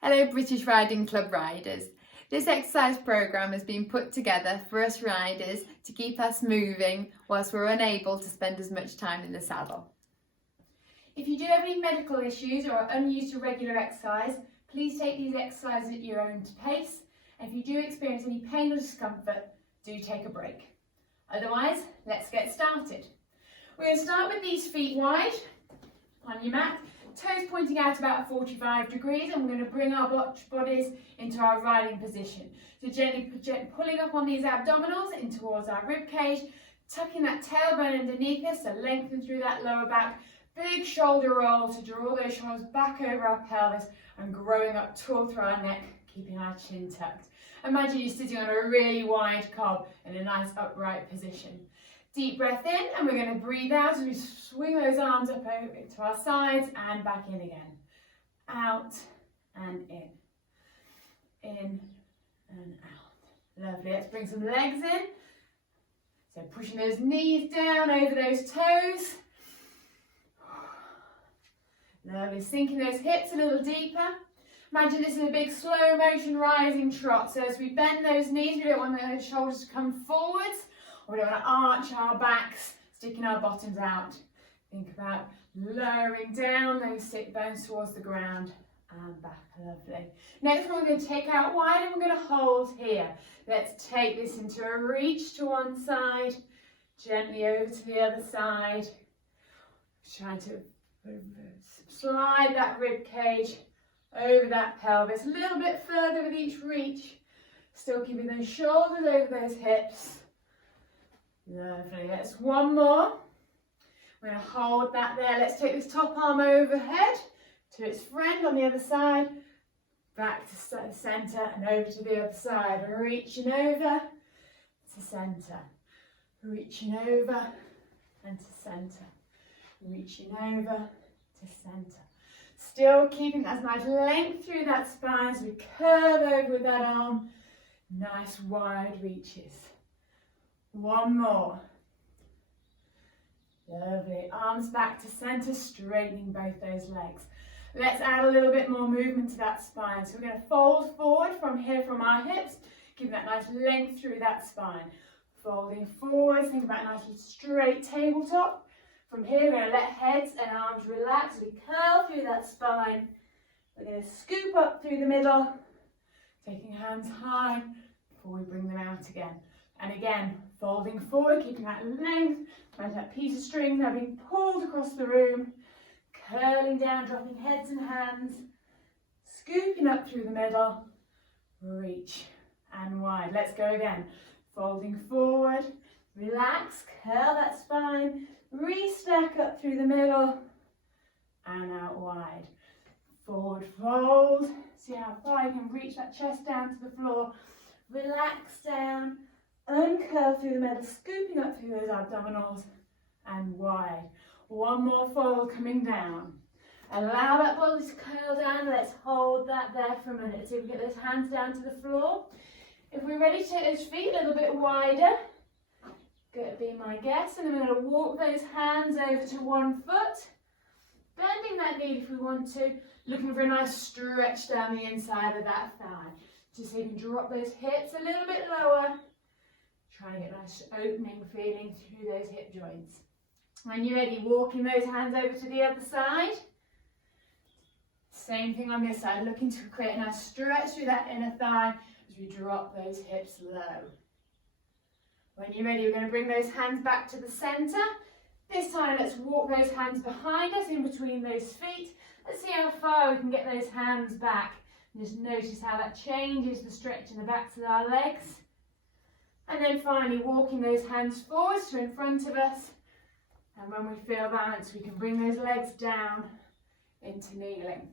Hello British Riding Club riders. This exercise programme has been put together for us riders to keep us moving whilst we're unable to spend as much time in the saddle. If you do have any medical issues or are unused to regular exercise, please take these exercises at your own pace. And if you do experience any pain or discomfort, do take a break. Otherwise, let's get started. We're going to start with these feet wide on your mat, toes pointing out about 45 degrees, and we're going to bring our bodies into our riding position. So gently pulling up on these abdominals in towards our rib cage, tucking that tailbone underneath us, so lengthen through that lower back, big shoulder roll to draw those shoulders back over our pelvis and growing up tall through our neck, keeping our chin tucked. Imagine you're sitting on a really wide cob in a nice upright position. Deep breath in, and we're going to breathe out as we swing those arms up over to our sides and back in again. Out and in. In and out. Lovely. Let's bring some legs in. So pushing those knees down over those toes. Lovely. Sinking those hips a little deeper. Imagine this is a big slow motion rising trot. So as we bend those knees, we don't want those shoulders to come forwards. We don't want to arch our backs, sticking our bottoms out. Think about lowering down those sit bones towards the ground and back. Lovely. Next one, we're going to take out wide and we're going to hold here. Let's take this into a reach to one side, gently over to the other side. Trying to slide that rib cage over that pelvis a little bit further with each reach. Still keeping those shoulders over those hips. Lovely, that's one more. We're going to hold that there. Let's take this top arm overhead to its friend on the other side, back to the centre and over to the other side. Reaching over to centre, reaching over and to centre, reaching over to centre. Still keeping that nice length through that spine as we curve over with that arm. Nice wide reaches. One more. Lovely. Arms back to centre, straightening both those legs. Let's add a little bit more movement to that spine. So we're going to fold forward from here, from our hips, giving that nice length through that spine. Folding forward, think about a nice straight tabletop. From here, we're going to let heads and arms relax. We curl through that spine. We're going to scoop up through the middle, taking hands high before we bring them out again. And again, folding forward, keeping that length, like that piece of string now being pulled across the room, curling down, dropping heads and hands, scooping up through the middle, reach and wide. Let's go again. Folding forward, relax, curl that spine, re-stack up through the middle and out wide. Forward fold, see how far you can reach that chest down to the floor, relax down, uncurl through the middle, scooping up through those abdominals and wide. One more fold coming down. Allow that body to curl down. Let's hold that there for a minute. See if we get those hands down to the floor. If we're ready to take those feet a little bit wider, go be my guest. And then we're going to walk those hands over to one foot, bending that knee if we want to, looking for a nice stretch down the inside of that thigh. Just so you can drop those hips a little bit lower. Trying to get a nice opening feeling through those hip joints. When you're ready, walking those hands over to the other side. Same thing on this side, looking to create a nice stretch through that inner thigh as we drop those hips low. When you're ready, we're going to bring those hands back to the centre. This time, let's walk those hands behind us, in between those feet. Let's see how far we can get those hands back. And just notice how that changes the stretch in the backs of our legs. And then finally walking those hands forward to in front of us. And when we feel balanced, we can bring those legs down into kneeling.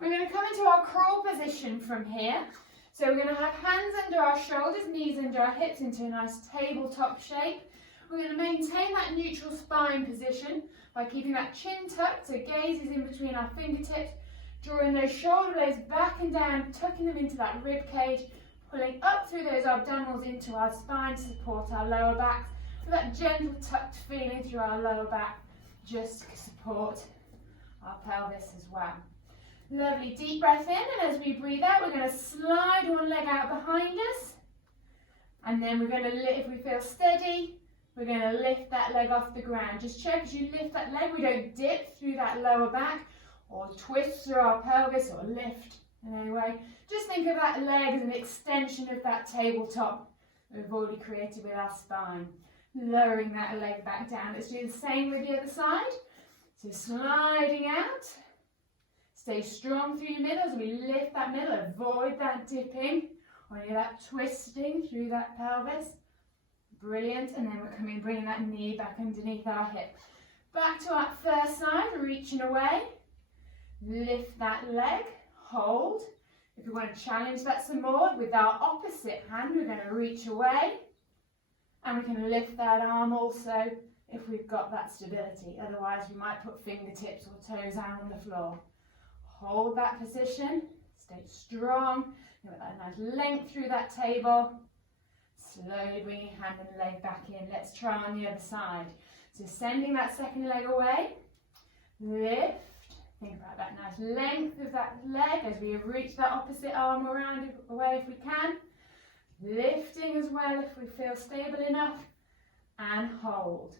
We're going to come into our crawl position from here. So we're going to have hands under our shoulders, knees under our hips into a nice tabletop shape. We're going to maintain that neutral spine position by keeping that chin tucked, so gaze is in between our fingertips, drawing those shoulder blades back and down, tucking them into that rib cage, pulling up through those abdominals into our spine to support our lower back, with that gentle tucked feeling through our lower back, just to support our pelvis as well. Lovely, deep breath in, and as we breathe out, we're going to slide one leg out behind us. And then we're going to lift, if we feel steady, we're going to lift that leg off the ground. Just check as you lift that leg, we don't dip through that lower back or twist through our pelvis or lift in any way. Just think of that leg as an extension of that tabletop we've already created with our spine. Lowering that leg back down. Let's do the same with the other side. So sliding out. Stay strong through your middle as we lift that middle. Avoid that dipping or any of that twisting through that pelvis. Brilliant. And then we're coming, bringing that knee back underneath our hip. Back to our first side, reaching away. Lift that leg. Hold. If we want to challenge that some more, with our opposite hand, we're going to reach away. And we can lift that arm also if we've got that stability. Otherwise, we might put fingertips or toes down on the floor. Hold that position. Stay strong. Get that nice length through that table. Slowly bring your hand and leg back in. Let's try on the other side. So sending that second leg away. Lift. Think about that nice length of that leg as we reach that opposite arm around away if we can. Lifting as well if we feel stable enough. And hold.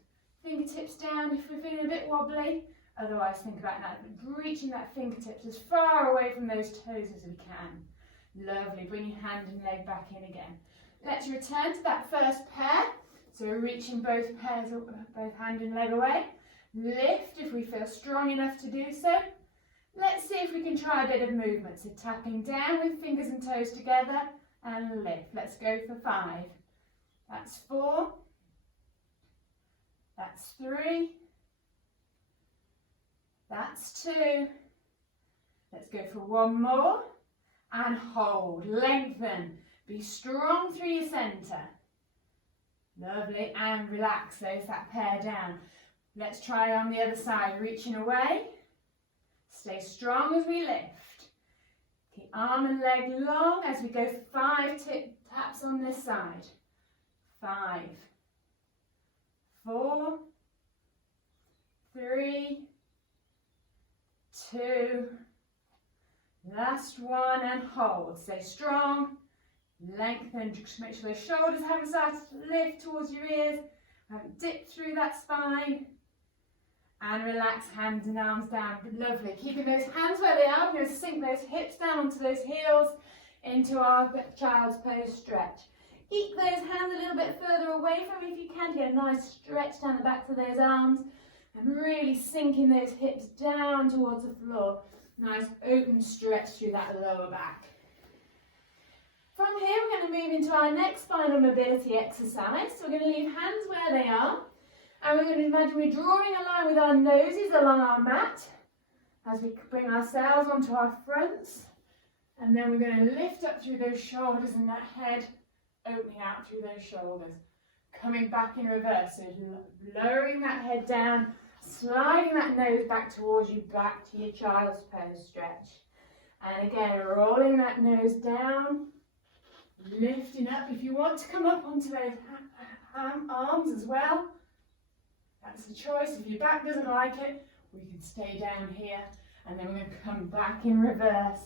Fingertips down if we're feeling a bit wobbly. Otherwise, think about that, reaching that fingertips as far away from those toes as we can. Lovely. Bring your hand and leg back in again. Let's return to that first pair. So we're reaching both pairs, both hand and leg away. Lift if we feel strong enough to do so. Let's see if we can try a bit of movement. So tapping down with fingers and toes together and lift. Let's go for 5. That's 4. That's 3. That's 2. Let's go for 1 more. And hold. Lengthen. Be strong through your centre. Lovely. And relax. There's that pair down. Let's try on the other side. Reaching away. Stay strong as we lift. Keep arm and leg long as we go for 5 taps on this side. 5. 4. 3. 2. Last one and hold. Stay strong. Lengthen. Just make sure the shoulders haven't started to lift towards your ears. Haven't dipped through that spine. And relax, hands and arms down. Lovely. Keeping those hands where they are. We're going to sink those hips down onto those heels into our child's pose stretch. Keep those hands a little bit further away from you if you can to get a nice stretch down the backs of those arms. And really sinking those hips down towards the floor. Nice open stretch through that lower back. From here, we're going to move into our next spinal mobility exercise. So we're going to leave hands where they are. And we're going to imagine we're drawing a line with our noses along our mat as we bring ourselves onto our fronts. And then we're going to lift up through those shoulders and that head opening out through those shoulders. Coming back in reverse, so lowering that head down, sliding that nose back towards you, back to your child's pose stretch. And again, rolling that nose down, lifting up. If you want to come up onto those arms as well, that's the choice. If your back doesn't like it, we can stay down here. And then we're going to come back in reverse.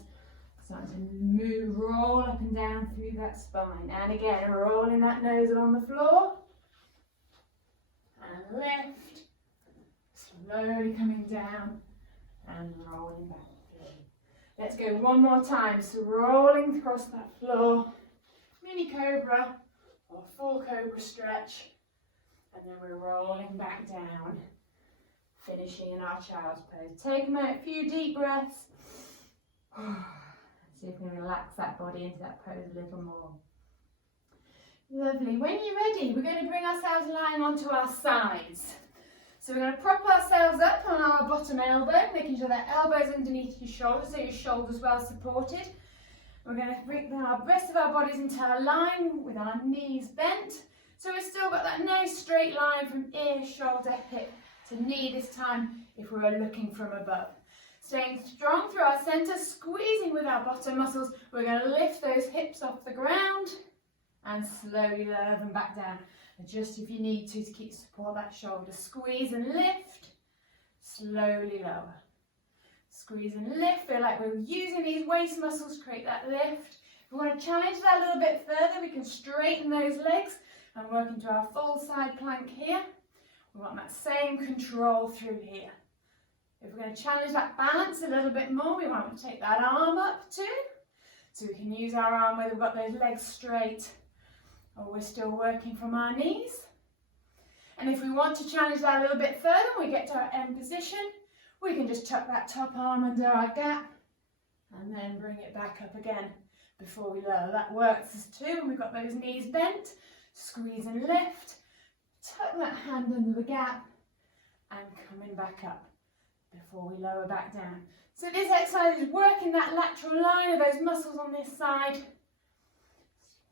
Start to move, roll up and down through that spine. And again, rolling that nose along the floor. And lift. Slowly coming down and rolling back through. Let's go one more time. So rolling across that floor. Mini cobra or full cobra stretch. And then we're rolling back down. Finishing in our child's pose. Take a few deep breaths. See if we can relax that body into that pose a little more. Lovely. When you're ready, we're going to bring ourselves lying onto our sides. So we're going to prop ourselves up on our bottom elbow, making sure that elbow's underneath your shoulders, so your shoulders well supported. We're going to bring the rest of our bodies into a line with our knees bent. So we've still got that nice straight line from ear, shoulder, hip to knee this time if we're looking from above. Staying strong through our centre, squeezing with our bottom muscles. We're going to lift those hips off the ground and slowly lower them back down. Adjust if you need to keep support that shoulder. Squeeze and lift. Slowly lower. Squeeze and lift. Feel like we're using these waist muscles to create that lift. If we want to challenge that a little bit further, we can straighten those legs and work into our full side plank here. We want that same control through here. If we're going to challenge that balance a little bit more, we want to take that arm up too. So we can use our arm whether we've got those legs straight or we're still working from our knees. And if we want to challenge that a little bit further, when we get to our end position, we can just tuck that top arm under our gap and then bring it back up again before we lower. That works as two, and we've got those knees bent. Squeeze and lift. Tuck that hand under the gap and coming back up before we lower back down. So this exercise is working that lateral line of those muscles on this side.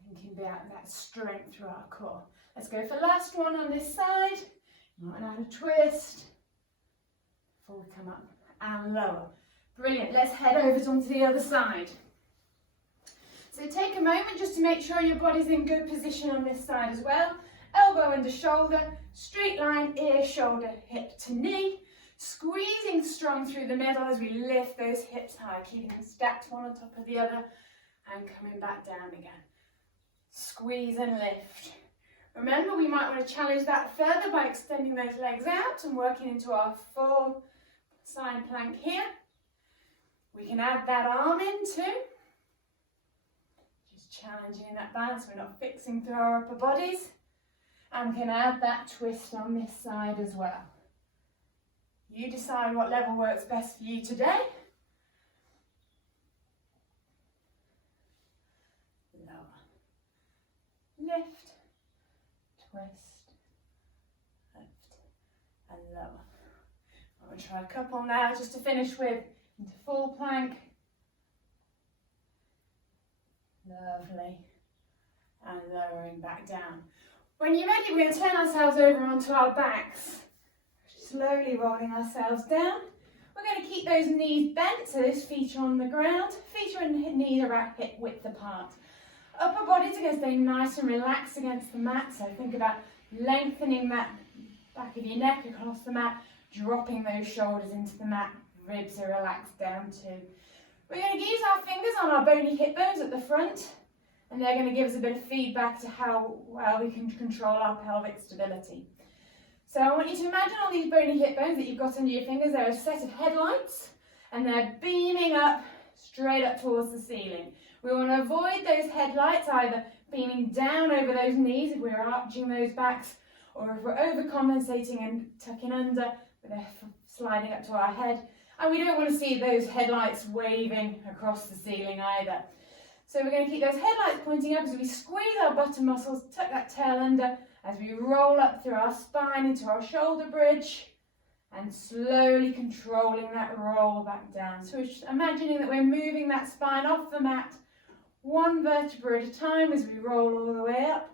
Thinking about that strength through our core. Let's go for last one on this side. Not another twist. Before we come up and lower. Brilliant. Let's head over onto the other side. So take a moment just to make sure your body's in good position on this side as well. Elbow under shoulder, straight line, ear, shoulder, hip to knee. Squeezing strong through the middle as we lift those hips high, keeping them stacked one on top of the other and coming back down again. Squeeze and lift. Remember, we might want to challenge that further by extending those legs out and working into our full side plank here. We can add that arm in too. Just challenging that balance. We're not fixing through our upper bodies. And we can add that twist on this side as well. You decide what level works best for you today. Lower. Lift. Twist. Lift. And lower. I'm going to try a couple now just to finish with. Into full plank. Lovely. And lowering back down. When you're ready, we're going to turn ourselves over onto our backs. Slowly rolling ourselves down. We're going to keep those knees bent, so those feet are on the ground. Feet and knees are about hip width apart. Upper bodies are going to stay nice and relaxed against the mat, so think about lengthening that back of your neck across the mat, dropping those shoulders into the mat. Ribs are relaxed down too. We're going to use our fingers on our bony hip bones at the front, and they're going to give us a bit of feedback to how well we can control our pelvic stability. So I want you to imagine on these bony hip bones that you've got under your fingers, there are a set of headlights, and they're beaming up, straight up towards the ceiling. We want to avoid those headlights either beaming down over those knees if we're arching those backs, or if we're overcompensating and tucking under, with they're sliding up to our head. And we don't want to see those headlights waving across the ceiling either. So we're going to keep those headlights pointing up as we squeeze our bottom muscles, tuck that tail under, as we roll up through our spine into our shoulder bridge, and slowly controlling that roll back down. So we're just imagining that we're moving that spine off the mat, one vertebra at a time as we roll all the way up,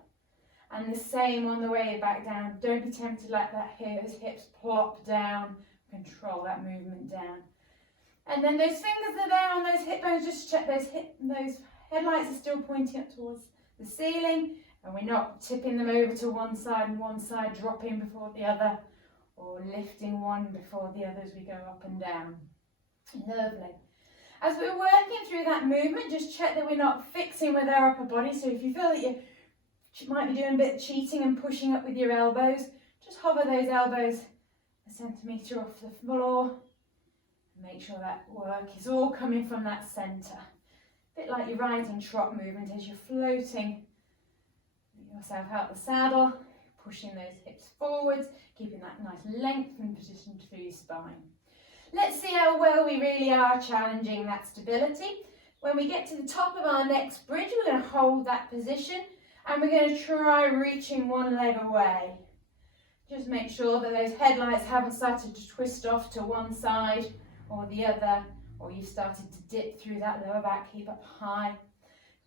and the same on the way back down. Don't be tempted to let those hips plop down. Control that movement down. And then those fingers that are there on those hip bones, just check those headlights are still pointing up towards the ceiling, and we're not tipping them over to one side and one side dropping before the other, or lifting one before the other as we go up and down. Lovely. As we're working through that movement, just check that we're not fixing with our upper body. So if you feel that you might be doing a bit of cheating and pushing up with your elbows, just hover those elbows a centimetre off the floor. Make sure that work is all coming from that centre. A bit like your riding trot movement as you're floating yourself out the saddle, pushing those hips forwards, keeping that nice lengthened position through your spine. Let's see how well we really are challenging that stability. When we get to the top of our next bridge, we're going to hold that position and we're going to try reaching one leg away. Just make sure that those headlights haven't started to twist off to one side or the other, or you've started to dip through that lower back, keep up high.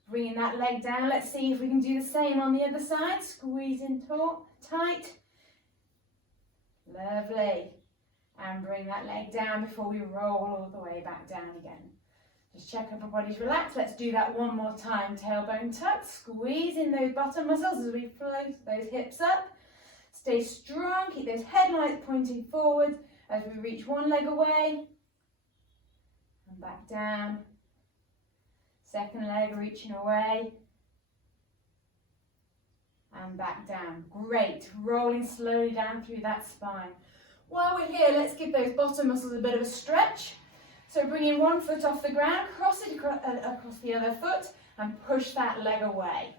Bringing that leg down, let's see if we can do the same on the other side. Squeeze in tight. Lovely. And bring that leg down before we roll all the way back down again. Just check upper body's relaxed. Let's do that one more time. Tailbone tuck, squeeze in those bottom muscles as we float those hips up. Stay strong, keep those headlights pointing forward as we reach one leg away. and back down. Second leg reaching away and back down. Great, rolling slowly down through that spine. While we're here, let's give those bottom muscles a bit of a stretch. So bringing one foot off the ground, cross it across the other foot and push that leg away.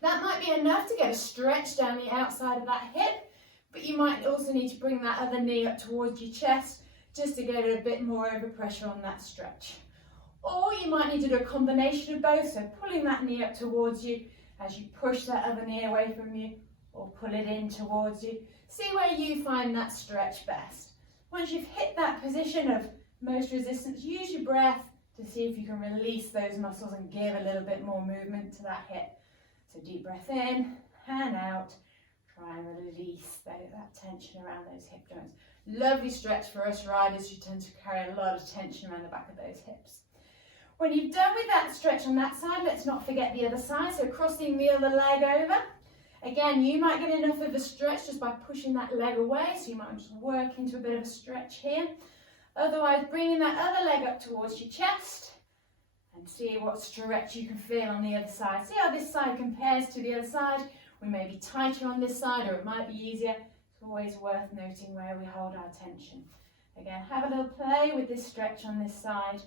That might be enough to get a stretch down the outside of that hip, but you might also need to bring that other knee up towards your chest just to get a bit more overpressure on that stretch. Or you might need to do a combination of both, so pulling that knee up towards you as you push that other knee away from you, or pull it in towards you. See where you find that stretch best. Once you've hit that position of most resistance, use your breath to see if you can release those muscles and give a little bit more movement to that hip. So deep breath in and out. Try and release that tension around those hip joints. Lovely stretch for us riders who tend to carry a lot of tension around the back of those hips. When you've done with that stretch on that side, let's not forget the other side. So crossing the other leg over. Again, you might get enough of a stretch just by pushing that leg away. So you might just work into a bit of a stretch here. Otherwise, bringing that other leg up towards your chest and see what stretch you can feel on the other side. See how this side compares to the other side. We may be tighter on this side, or it might be easier. It's always worth noting where we hold our tension. Again, have a little play with this stretch on this side,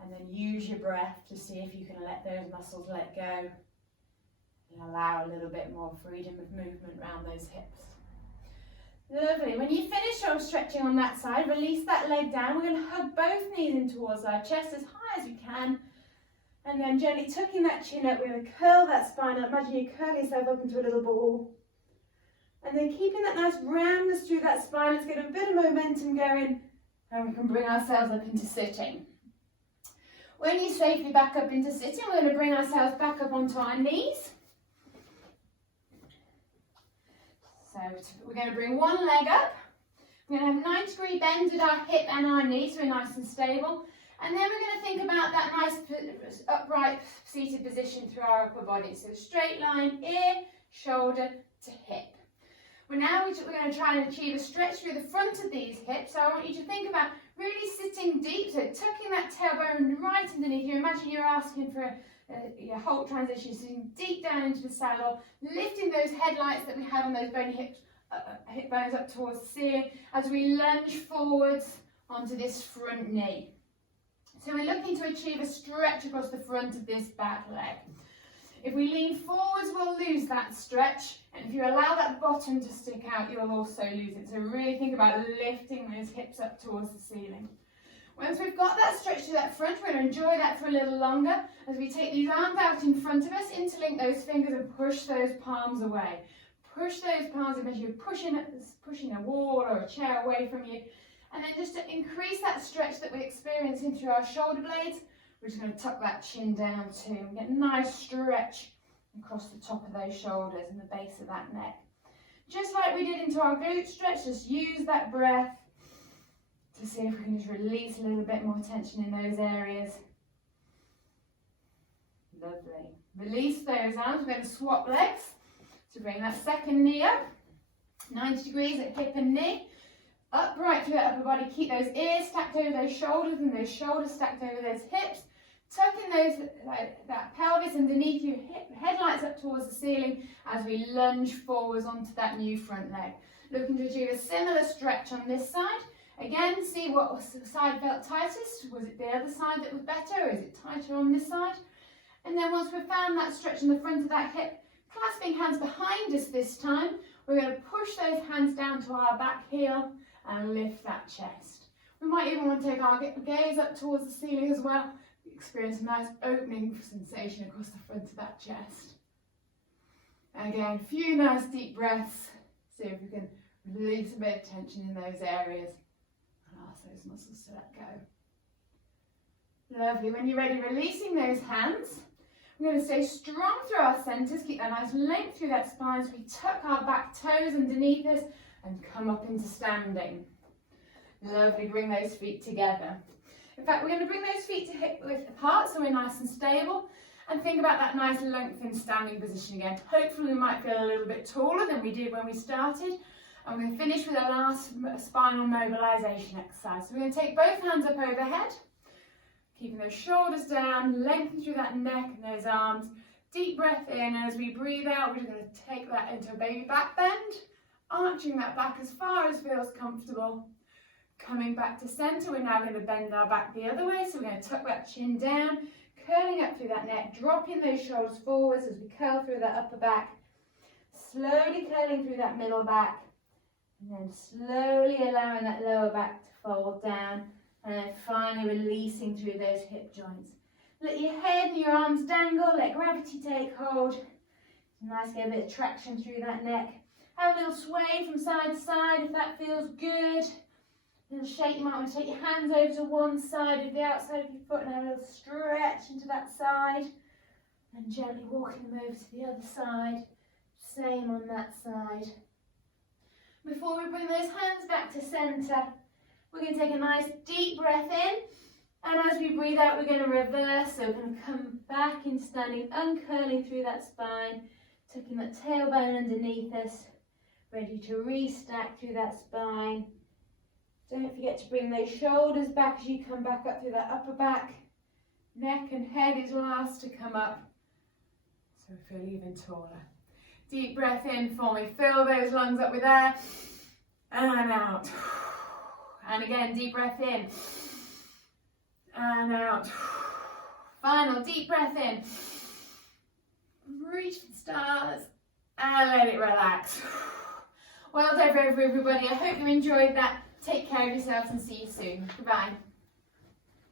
and then use your breath to see if you can let those muscles let go and allow a little bit more freedom of movement around those hips. Lovely. When you finish your stretching on that side, release that leg down. We're going to hug both knees in towards our chest as high as we can. And then gently tucking that chin up, we're going to curl that spine up. Imagine you curl yourself up into a little ball. And then keeping that nice roundness through that spine, let's get a bit of momentum going, and we can bring ourselves up into sitting. When you're safely back up into sitting, we're going to bring ourselves back up onto our knees. So we're going to bring one leg up. We're going to have a 90-degree bend at our hip and our knee, so we're nice and stable. And then we're going to think about that nice upright seated position through our upper body. So straight line, ear, shoulder to hip. We're going to try and achieve a stretch through the front of these hips. So I want you to think about really sitting deep, so tucking that tailbone right underneath you. Imagine you're asking for your whole transition, sitting deep down into the saddle, lifting those headlights that we had on those bony hip bones up towards the ceiling as we lunge forwards onto this front knee. So we're looking to achieve a stretch across the front of this back leg. If we lean forwards, we'll lose that stretch, and if you allow that bottom to stick out, you'll also lose it. So really think about lifting those hips up towards the ceiling. Once we've got that stretch to that front, we're going to enjoy that for a little longer as we take these arms out in front of us, interlink those fingers and push those palms away. Push those palms as you're pushing a wall or a chair away from you. And then just to increase that stretch that we're experiencing through our shoulder blades, we're just going to tuck that chin down too and get a nice stretch across the top of those shoulders and the base of that neck. Just like we did into our glute stretch, just use that breath to see if we can just release a little bit more tension in those areas. Lovely. Release those arms. We're going to swap legs. So bring that second knee up, 90 degrees at hip and knee. Upright through that upper body. Keep those ears stacked over those shoulders and those shoulders stacked over those hips. Tucking that pelvis underneath you, headlights up towards the ceiling as we lunge forwards onto that new front leg. Looking to achieve a similar stretch on this side. Again, see what side felt tightest. Was it the other side that was better, or is it tighter on this side? And then once we've found that stretch in the front of that hip, clasping hands behind us this time, we're going to push those hands down to our back heel and lift that chest. We might even want to take our gaze up towards the ceiling as well. Experience a nice opening sensation across the front of that chest. And again, a few nice deep breaths. See if we can release a bit of tension in those areas and ask those muscles to let go. Lovely. When you're ready, releasing those hands. We're going to stay strong through our centres. Keep that nice length through that spine. So we tuck our back toes underneath us and come up into standing. Lovely. Bring those feet together. In fact, we're going to bring those feet to hip width apart so we're nice and stable. And think about that nice lengthened standing position again. Hopefully we might feel a little bit taller than we did when we started. And we're going to finish with our last spinal mobilisation exercise. So we're going to take both hands up overhead. Keeping those shoulders down, lengthen through that neck and those arms. Deep breath in, and as we breathe out, we're just going to take that into a baby back bend, arching that back as far as feels comfortable. Coming back to center, we're now going to bend our back the other way, so we're going to tuck that chin down, curling up through that neck, dropping those shoulders forwards as we curl through that upper back, slowly curling through that middle back, and then slowly allowing that lower back to fold down, and then finally releasing through those hip joints. Let your head and your arms dangle, let gravity take hold. Nice, get a bit of traction through that neck. Have a little sway from side to side if that feels good. A little shake, you might want to take your hands over to one side of the outside of your foot and have a little stretch into that side. And gently walking them over to the other side. Same on that side. Before we bring those hands back to centre, we're going to take a nice deep breath in. And as we breathe out, we're going to reverse. So we're going to come back into standing, uncurling through that spine, tucking that tailbone underneath us, ready to restack through that spine. Don't forget to bring those shoulders back as you come back up through that upper back. Neck and head is last to come up, so we feel even taller. Deep breath in for me. Fill those lungs up with air. And out. And again, deep breath in. And out. Final deep breath in. Reach for the stars. And let it relax. Well done, everybody. I hope you enjoyed that. Take care of yourselves and see you soon. Goodbye.